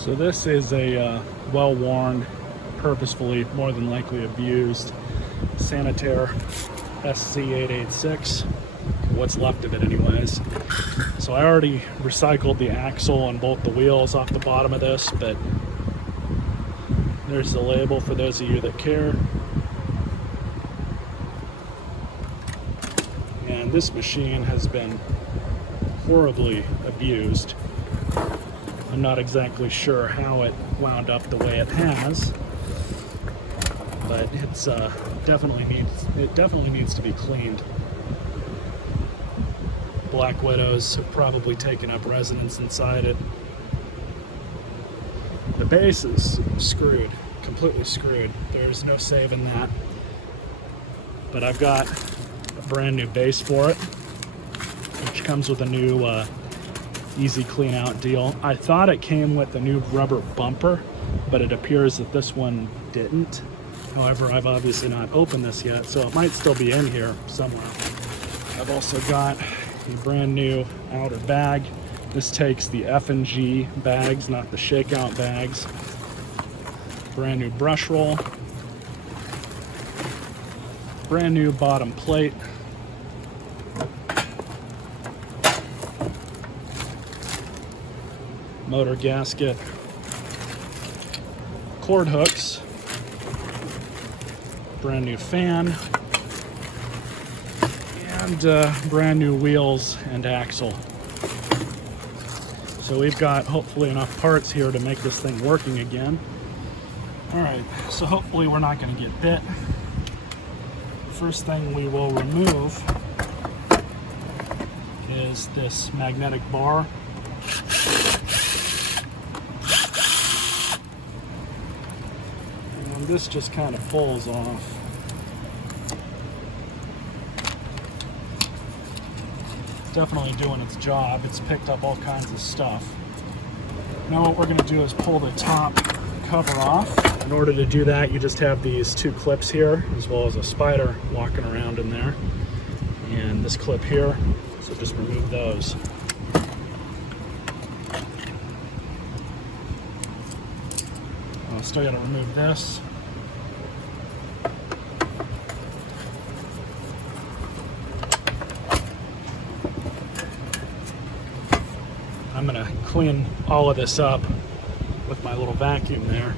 So this is a well-worn, purposefully, more than likely abused Sanitaire SC886, what's left of it anyways. So I already recycled the axle on both the wheels off the bottom of this, but there's the label for those of you that care. And this machine has been horribly abused. I'm not exactly sure how it wound up the way it has, but it's definitely needs to be cleaned. Black widows have probably taken up residence inside it. The base is screwed, completely screwed. There's no saving that. But I've got a brand new base for it, which comes with a new easy clean out deal. I thought it came with a new rubber bumper, but it appears that this one didn't. However, I've obviously not opened this yet, so it might still be in here somewhere. I've also got a brand new outer bag. This takes the F&G bags, not the shakeout bags. Brand new brush roll. Brand new bottom plate. Motor gasket, cord hooks, brand new fan, and brand new wheels and axle. So we've got hopefully enough parts here to make this thing working again. Alright, so hopefully we're not going to get bit. First thing we will remove is this magnetic bar. This just kind of pulls off. Definitely doing its job. It's picked up all kinds of stuff. Now what we're going to do is pull the top cover off. In order to do that, you just have these two clips here, as well as a spider walking around in there, and this clip here. So just remove those. I'll still got to remove this. I'm going to clean all of this up with my little vacuum there.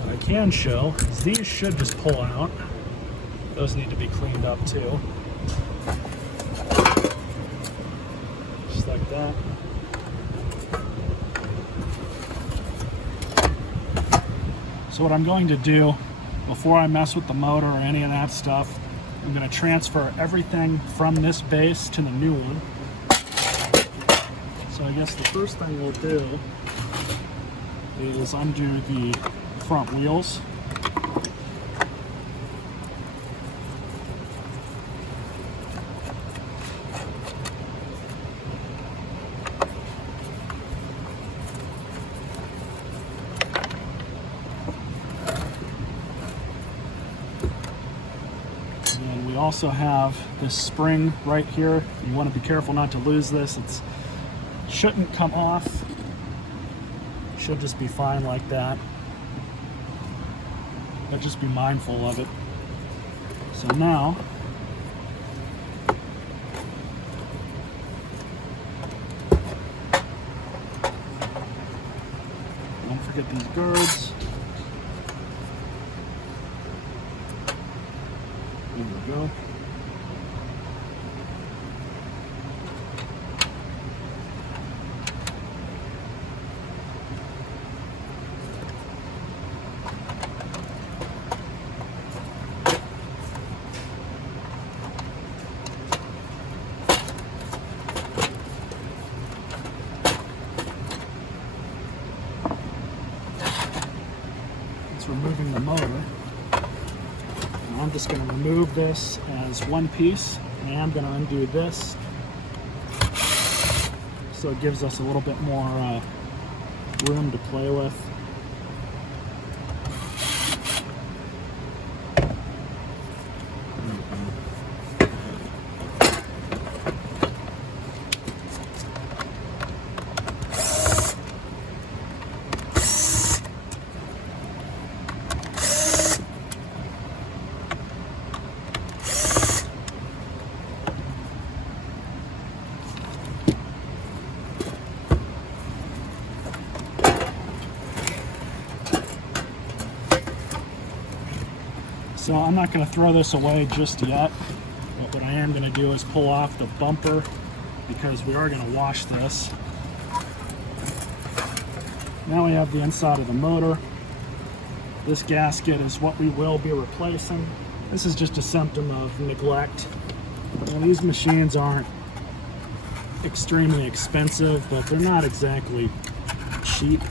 What I can show is these should just pull out. Those need to be cleaned up too. Just like that. So what I'm going to do, before I mess with the motor or any of that stuff, I'm going to transfer everything from this base to the new one. So I guess the first thing we'll do is undo the front wheels. We also have this spring right here. You want to be careful not to lose this. It shouldn't come off. Should just be fine like that. But just be mindful of it. So now, don't forget these guards. There we go. It's removing the motor. I'm just going to remove this as one piece, and I'm going to undo this so it gives us a little bit more room to play with. So I'm not going to throw this away just yet, but what I am going to do is pull off the bumper because we are going to wash this. Now we have the inside of the motor. This gasket is what we will be replacing. This is just a symptom of neglect. Well, these machines aren't extremely expensive, but they're not exactly cheap.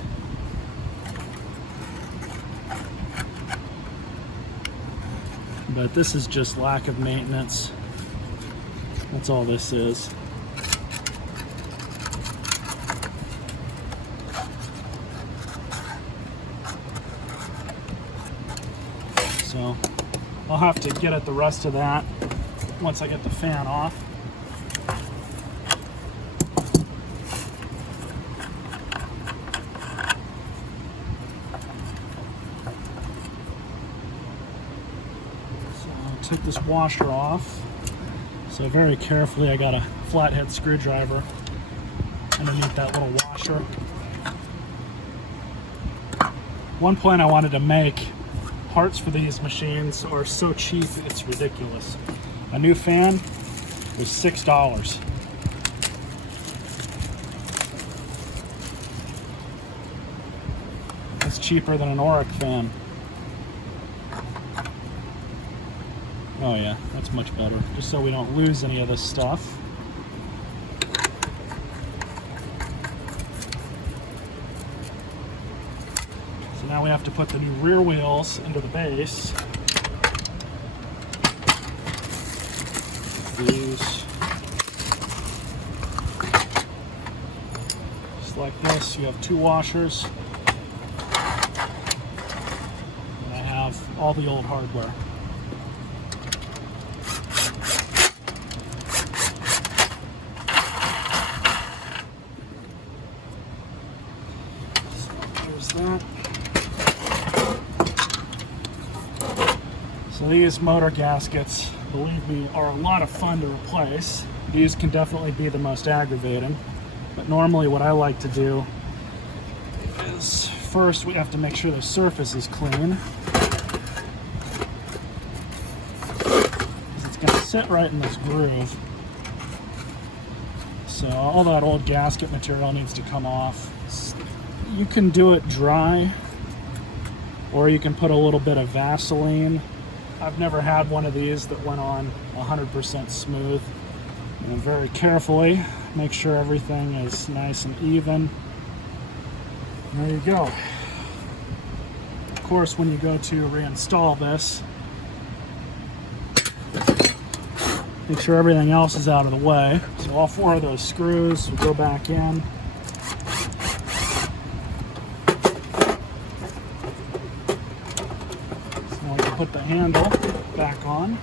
But this is just lack of maintenance. That's all this is. So I'll have to get at the rest of that once I get the fan off. Take this washer off. So very carefully, I got a flathead screwdriver underneath that little washer. One point I wanted to make, parts for these machines are so cheap, it's ridiculous. A new fan was $6. It's cheaper than an Auric fan. Oh yeah, that's much better, just so we don't lose any of this stuff. So now we have to put the new rear wheels into the base. These. Just like this, you have two washers. And I have all the old hardware. That. So these motor gaskets, believe me, are a lot of fun to replace. These can definitely be the most aggravating, but normally what I like to do is first we have to make sure the surface is clean, because it's going to sit right in this groove. So all that old gasket material needs to come off. You can do it dry, or you can put a little bit of Vaseline. I've never had one of these that went on 100% smooth. And very carefully make sure everything is nice and even. And there you go. Of course, when you go to reinstall this, make sure everything else is out of the way. So all four of those screws will go back in. Put the handle back on.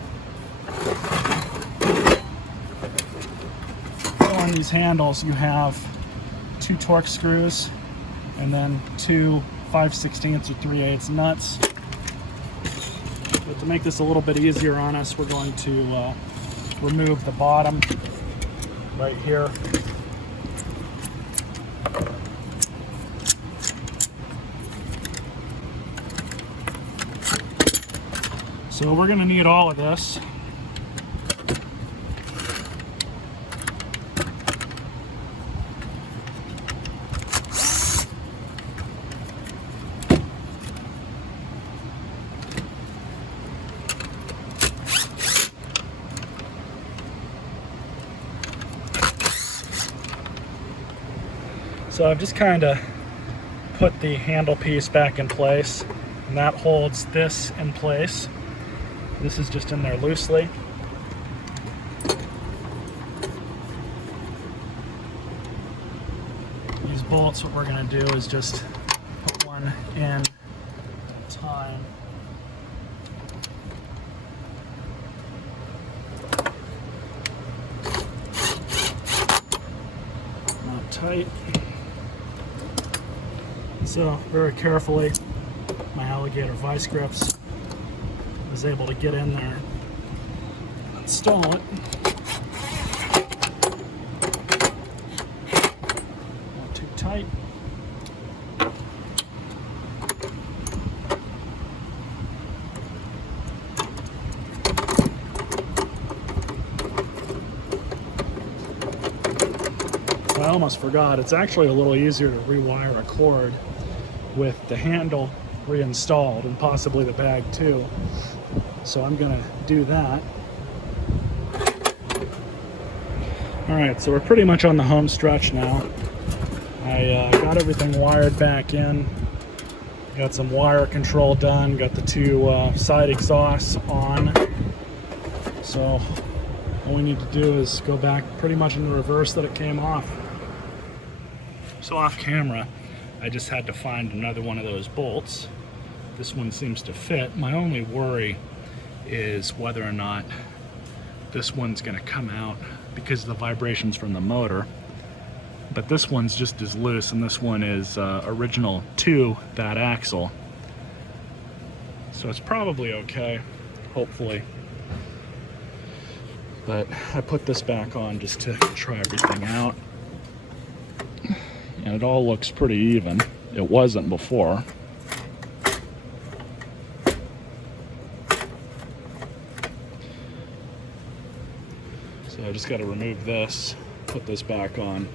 So on these handles you have two Torx screws and then two 5/16 or 3/8 nuts. But to make this a little bit easier on us, we're going to remove the bottom right here. So we're going to need all of this. So I've just kind of put the handle piece back in place, and that holds this in place. This is just in there loosely. These bolts, what we're going to do is just put one in at a time. Not tight. So very carefully, my alligator vice grips was able to get in there and install it. Not too tight. I almost forgot, it's actually a little easier to rewire a cord with the handle reinstalled and possibly the bag too. So I'm gonna do that. All right, so we're pretty much on the home stretch now. I got everything wired back in. Got some wire control done. Got the two side exhausts on. So all we need to do is go back pretty much in the reverse that it came off. So off camera, I just had to find another one of those bolts. This one seems to fit. My only worry is whether or not this one's gonna come out because of the vibrations from the motor. But this one's just as loose, and this one is original to that axle. So it's probably okay, hopefully. But I put this back on just to try everything out. And it all looks pretty even. It wasn't before. So I just got to remove this, put this back on.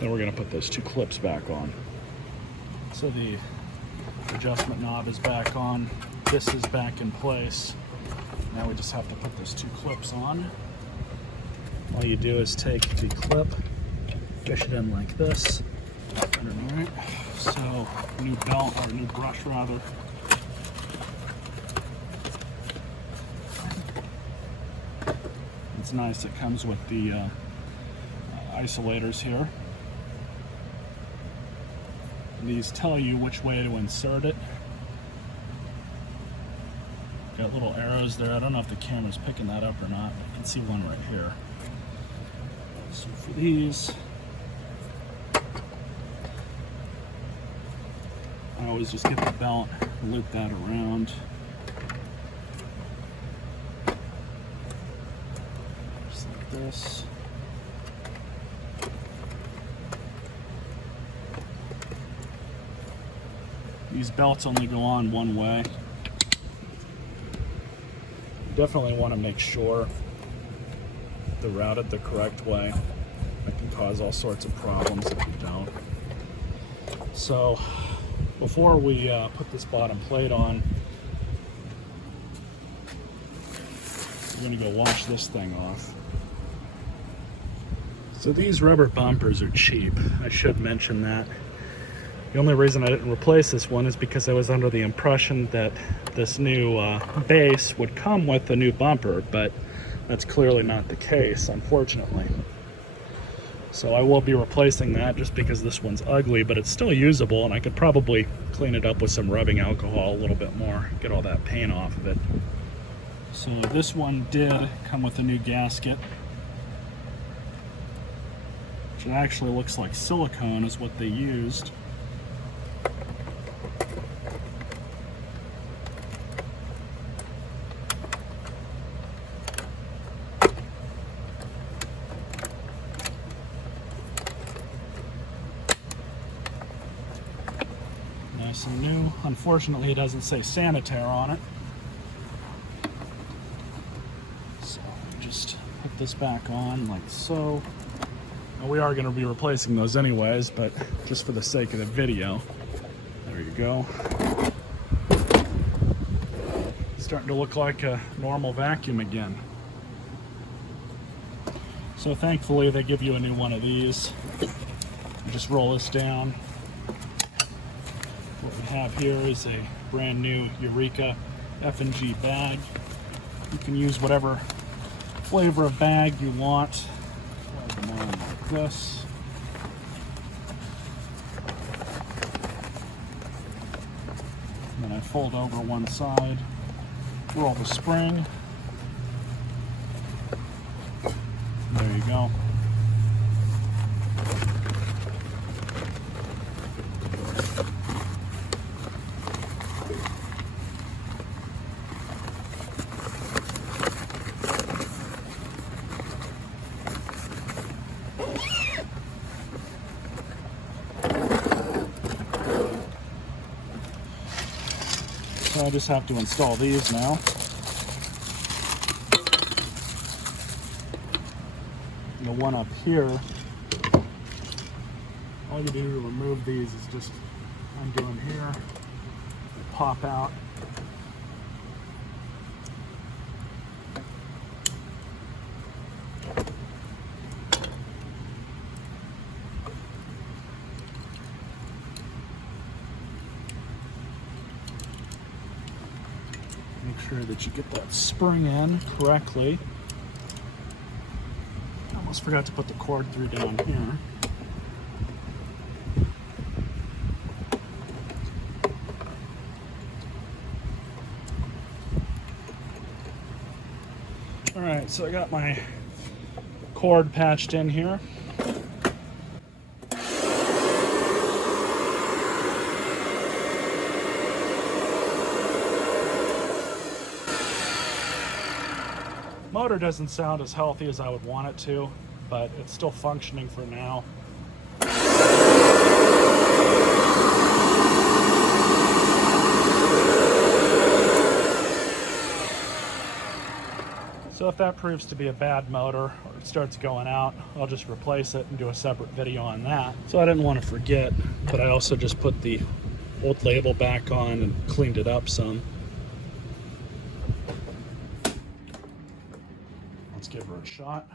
Then we're going to put those two clips back on. So the adjustment knob is back on. This is back in place. Now we just have to put those two clips on. All you do is take the clip, fish it in like this. All right. So new belt, or new brush rather. It's nice. It comes with the isolators here. These tell you which way to insert it. Got little arrows there. I don't know if the camera's picking that up or not. I can see one right here. So for these, I always just get the belt, loop that around. Just like this. These belts only go on one way. You definitely want to make sure they're routed the correct way. That can cause all sorts of problems if you don't. So before we put this bottom plate on, we're going to go wash this thing off. So these rubber bumpers are cheap. I should mention that. The only reason I didn't replace this one is because I was under the impression that this new base would come with a new bumper, but that's clearly not the case, unfortunately. So I will be replacing that just because this one's ugly, but it's still usable, and I could probably clean it up with some rubbing alcohol a little bit more, get all that paint off of it. So this one did come with a new gasket, which actually looks like silicone is what they used. Nice and new. Unfortunately, it doesn't say Sanitaire on it. So just put this back on like so. Now, we are going to be replacing those anyways, but just for the sake of the video. There you go. It's starting to look like a normal vacuum again. So thankfully they give you a new one of these. You just roll this down. What we have here is a brand new Eureka F&G bag. You can use whatever flavor of bag you want. Slide them on like this. And then I fold over one side, roll the spring. There you go. So I just have to install these now. The one up here All you do to remove these is just undo them here, they pop out. Make sure that you get that spring in correctly. I almost forgot to put the cord through down here. All right, so I got my cord patched in here. Motor doesn't sound as healthy as I would want it to, but it's still functioning for now. So if that proves to be a bad motor or it starts going out, I'll just replace it and do a separate video on that. So I didn't want to forget, but I also just put the old label back on and cleaned it up some. Let's give her a shot.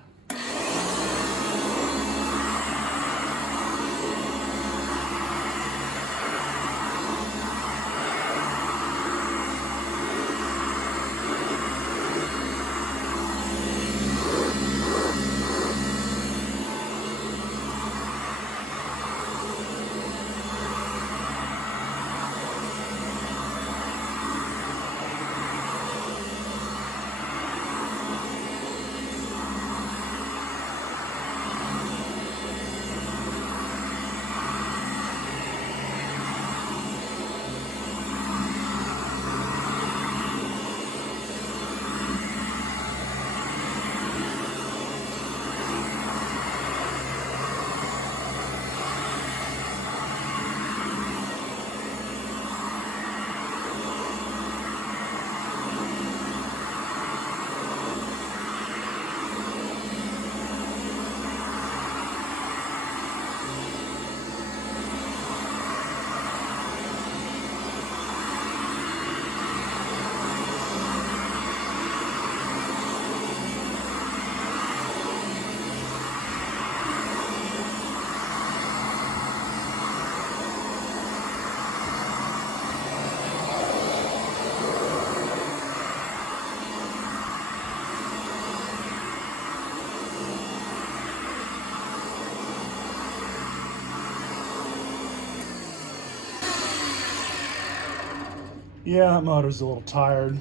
Yeah, that motor's a little tired.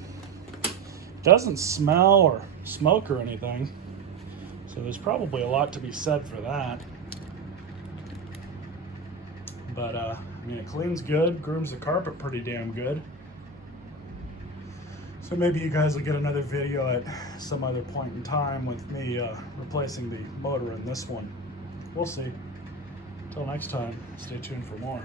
Doesn't smell or smoke or anything, so there's probably a lot to be said for that. But I mean, it cleans good, grooms the carpet pretty damn good. So maybe you guys will get another video at some other point in time with me replacing the motor in this one. We'll see. Until next time, stay tuned for more.